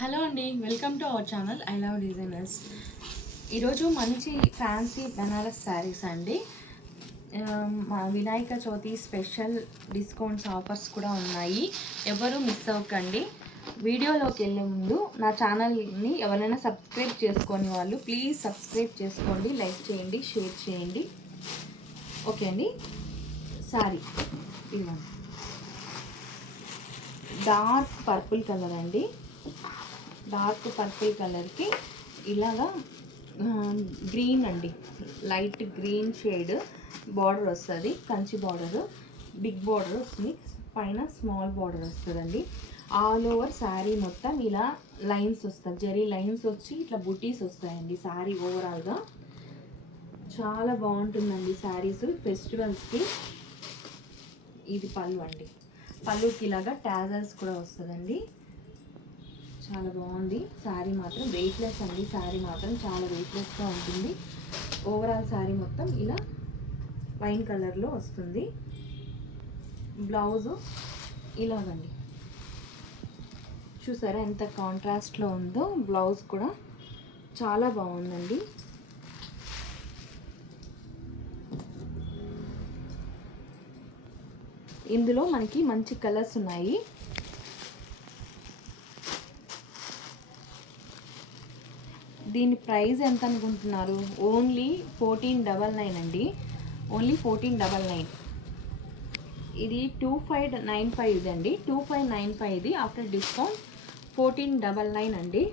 Hello అండి, welcome to our channel I love designers. ఈరోజు మంచి ఫ్యాన్సీ బనారస్ శారీస్ అండి. మా Vinayaka Chavithi special discounts offers కూడా ఉన్నాయి. ఎవరు మిస్ అవ్వకండి. వీడియోలోకి వెళ్ళే ముందు నా ఛానల్ని ఎవరైనా సబ్స్క్రైబ్ చేసుకొని వాళ్ళు ప్లీజ్ సబ్స్క్రైబ్ చేసుకోండి, లైక్ చేయండి, షేర్ చేయండి. ఓకే అండి. శారీ ఇవ్వండి, డార్క్ పర్పుల్ కలర్ అండి. డార్క్ పర్పుల్ కలర్కి ఇలాగా గ్రీన్ అండి, లైట్ గ్రీన్ షేడ్ బార్డర్ వస్తుంది. కంచి బార్డర్, బిగ్ బార్డర్ వస్తుంది, పైన స్మాల్ బార్డర్ వస్తుందండి. ఆల్ ఓవర్ శారీ మొత్తం ఇలా లైన్స్ వస్తాయి, జరీ లైన్స్ వచ్చి ఇట్లా బుటీస్ వస్తాయండి. శారీ ఓవరాల్గా చాలా బాగుంటుందండి శారీస్ ఫెస్టివల్స్కి. ఇది పళ్ళు అండి, పళ్ళుకి ఇలాగా టాజల్స్ కూడా వస్తుందండి. చాలా బాగుంది శారీ, మాత్రం వెయిట్లెస్ అండి. శారీ మాత్రం చాలా వెయిట్లెస్గా ఉంటుంది. ఓవరాల్ శారీ మొత్తం ఇలా వైన్ కలర్లో వస్తుంది. బ్లౌజు ఇలాగండి, చూసారా ఎంత కాంట్రాస్ట్లో ఉందో. బ్లౌజ్ కూడా చాలా బాగుందండి. ఇందులో మనకి మంచి కలర్స్ ఉన్నాయి. దీని ప్రైస్ ఎంత అనుకుంటున్నారు? ఓన్లీ 1499 అండి, ఓన్లీ 1499. ఇది 2595 ఇదండి, 2595 ఇది. ఆఫ్టర్ డిస్కౌంట్ 1499 అండి.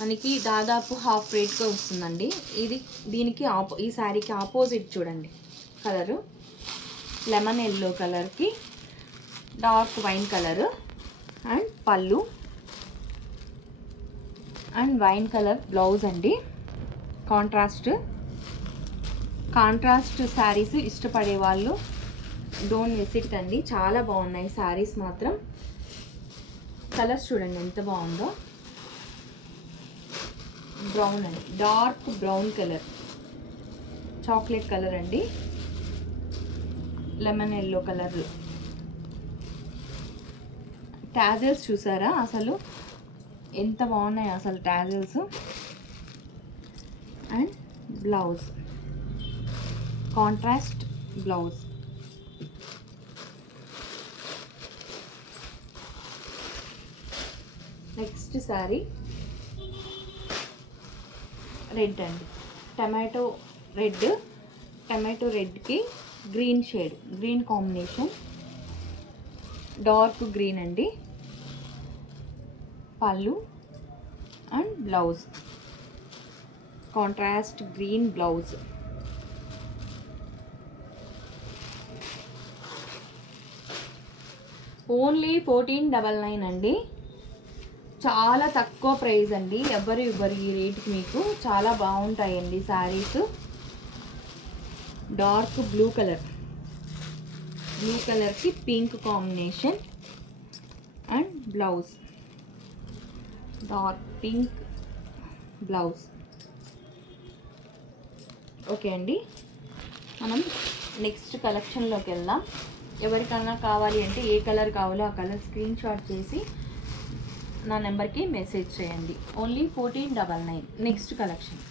మనకి దాదాపు హాఫ్ రేట్గా వస్తుందండి. ఇది దీనికి ఈ శారీకి ఆపోజిట్ చూడండి కలరు, లెమన్ ఎల్లో కలర్కి డార్క్ వైన్ కలరు అండ్ పళ్ళు అండ్ వైన్ కలర్ బ్లౌజ్ అండి. కాంట్రాస్ట్ శారీస్ ఇష్టపడే వాళ్ళు డోంట్ మిస్ ఇట్ అండి. చాలా బాగున్నాయి శారీస్ మాత్రం. కలర్స్ చూడండి ఎంత బాగుందో. బ్రౌన్ అండి, dark brown colour, chocolate colour అండి, లెమన్ ఎల్లో కలర్. టాజల్స్ చూసారా అసలు ఎంత బాగున్నాయి అసలు tassels. And blouse contrast blouse. Next sari red అండి, టమాటో రెడ్కి green shade, green combination, dark green అండి. పళ్ళు and blouse contrast green blouse. Only 1499 అండి, చాలా తక్కువ ప్రైస్ అండి. ఎవరు ఇవ్వరు ఈ రేట్కి మీకు. చాలా బాగుంటాయండి శారీస్. డార్క్ బ్లూ కలర్కి pink combination and blouse, dark pink blouse. Okay అండి, మనం నెక్స్ట్ కలెక్షన్లోకి వెళ్దాం. ఎవరికన్నా కావాలి అంటే ఏ కలర్ కావాలో ఆ కలర్ స్క్రీన్ షాట్ చేసి నా నెంబర్కి మెసేజ్ చేయండి. Only 1499. Next collection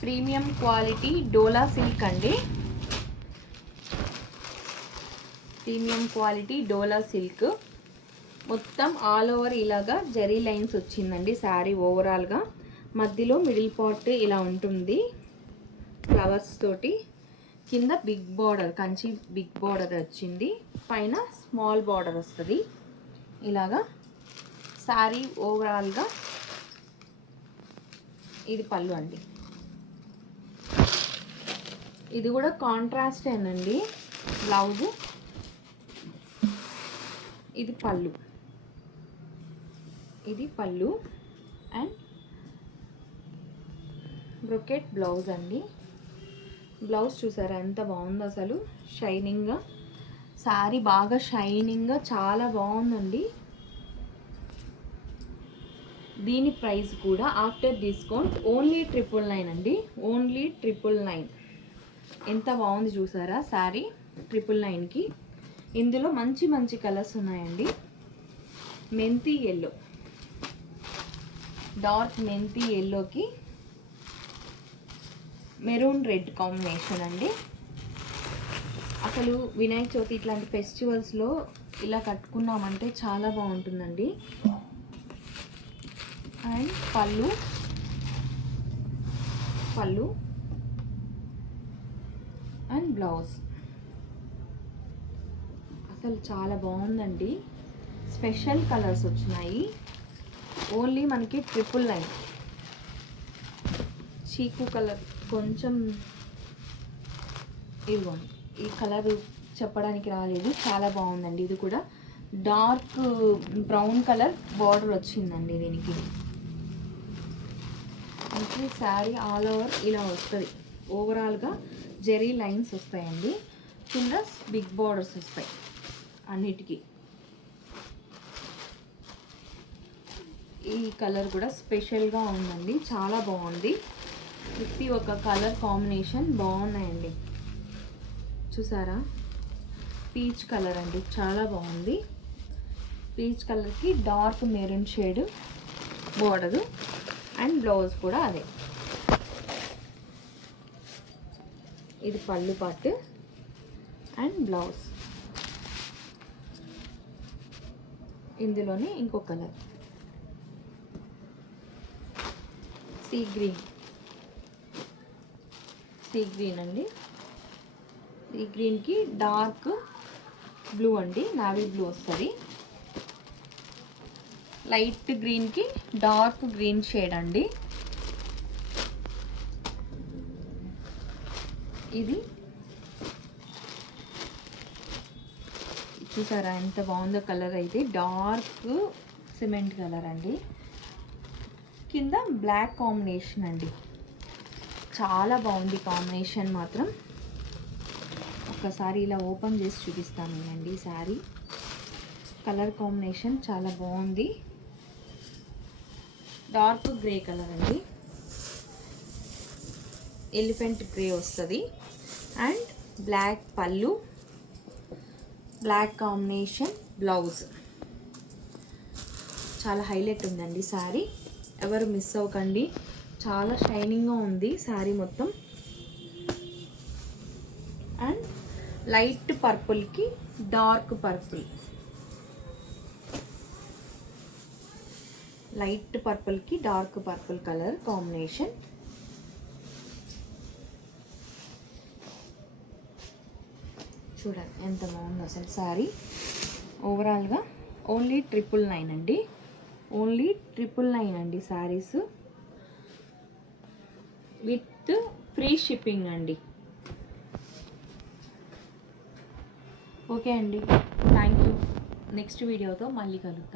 premium quality dola silk అండి. ప్రీమియం క్వాలిటీ డోలా సిల్క్ మొత్తం ఆల్ ఓవర్ ఇలాగా జరీ లైన్స్ వచ్చిందండి. శారీ ఓవరాల్గా మధ్యలో మిడిల్ పార్ట్ ఇలా ఉంటుంది ఫ్లవర్స్ తోటి. కింద big border, Kanchi big border వచ్చింది, పైన స్మాల్ బార్డర్ వస్తుంది. ఇలాగా శారీ ఓవరాల్గా ఇది పళ్ళు అండి. ఇది కూడా కాంట్రాస్ట్ ఏనండి బ్లౌజు. ఇది పళ్ళు అండ్ బ్రొకెట్ బ్లౌజ్ అండి. బ్లౌజ్ చూసారా ఎంత బాగుందో అసలు, షైనింగ్గా. శారీ బాగా షైనింగ్గా చాలా బాగుందండి. దీని ప్రైస్ కూడా ఆఫ్టర్ డిస్కౌంట్ ఓన్లీ 999 అండి, ఓన్లీ 999. ఎంత బాగుంది చూసారా శారీ. 999కి ఇందులో మంచి మంచి కలర్స్ ఉన్నాయండి. మెంతి ఎల్లో, డార్క్ మెంతి ఎల్లోకి మెరూన్ రెడ్ కాంబినేషన్ అండి. అసలు వినాయక చవితి ఇట్లాంటి ఫెస్టివల్స్లో ఇలా కట్టుకున్నామంటే చాలా బాగుంటుందండి. అండ్ పళ్ళు అండ్ బ్లౌజ్ అసలు చాలా బాగుందండి. స్పెషల్ కలర్స్ వచ్చినాయి. ఓన్లీ మనకి 999. చీకు కలర్ కొంచెం ఇవ్వండి, ఈ కలర్ చెప్పడానికి రాలేదు, చాలా బాగుందండి. ఇది కూడా డార్క్ బ్రౌన్ కలర్ బార్డర్ వచ్చిందండి దీనికి. మనకి శారీ ఆల్ ఓవర్ ఇలా వస్తుంది. ఓవరాల్గా జెరీ లైన్స్ వస్తాయండి. కింద బిగ్ బార్డర్స్ వస్తాయి అన్నిటికీ. ఈ కలర్ కూడా స్పెషల్గా ఉందండి, చాలా బాగుంది. ప్రతి ఒక్క కలర్ కాంబినేషన్ బాగున్నాయండి. చూసారా, పీచ్ కలర్ అండి, చాలా బాగుంది. పీచ్ కలర్కి dark maroon shade border and blouse కూడా అదే. ఇది పళ్ళు పార్ట్ అండ్ బ్లౌజ్. ఇందులోనే ఇంకో కలర్ సీ గ్రీన్ అండి. సీ గ్రీన్కి డార్క్ బ్లూ అండి, నావీ బ్లూ వస్తుంది. లైట్ గ్రీన్కి డార్క్ గ్రీన్ షేడ్ అండి. ఇది చూసారా ఎంత బాగుందో కలర్. అయితే డార్క్ సిమెంట్ కలర్ అండి. కింద బ్లాక్ కాంబినేషన్ అండి, చాలా బాగుంది కాంబినేషన్ మాత్రం. ఒక్కసారి ఇలా ఓపెన్ చేసి చూపిస్తాను అండి. శారీ కలర్ కాంబినేషన్ చాలా బాగుంది. డార్క్ గ్రే కలర్ అండి, ఎలిఫెంట్ గ్రే వస్తుంది. అండ్ బ్లాక్ పళ్ళు, బ్లాక్ కాంబినేషన్ బ్లౌజ్. చాలా హైలైట్ ఉందండి శారీ, ఎవరు మిస్ అవ్వకండి. చాలా షైనింగ్గా ఉంది శారీ మొత్తం. అండ్ లైట్ పర్పుల్కి డార్క్ పర్పుల్, లైట్ పర్పుల్కి డార్క్ పర్పుల్ కలర్ కాంబినేషన్. చూడండి ఎంత బాగుంది అసలు శారీ. ఓవరాల్గా ఓన్లీ 999 అండి, ఓన్లీ 999 అండి శారీస్ విత్ ఫ్రీ షిప్పింగ్ అండి. ఓకే అండి, థ్యాంక్ యూ. నెక్స్ట్ వీడియోతో మళ్ళీ కలుద్దాం.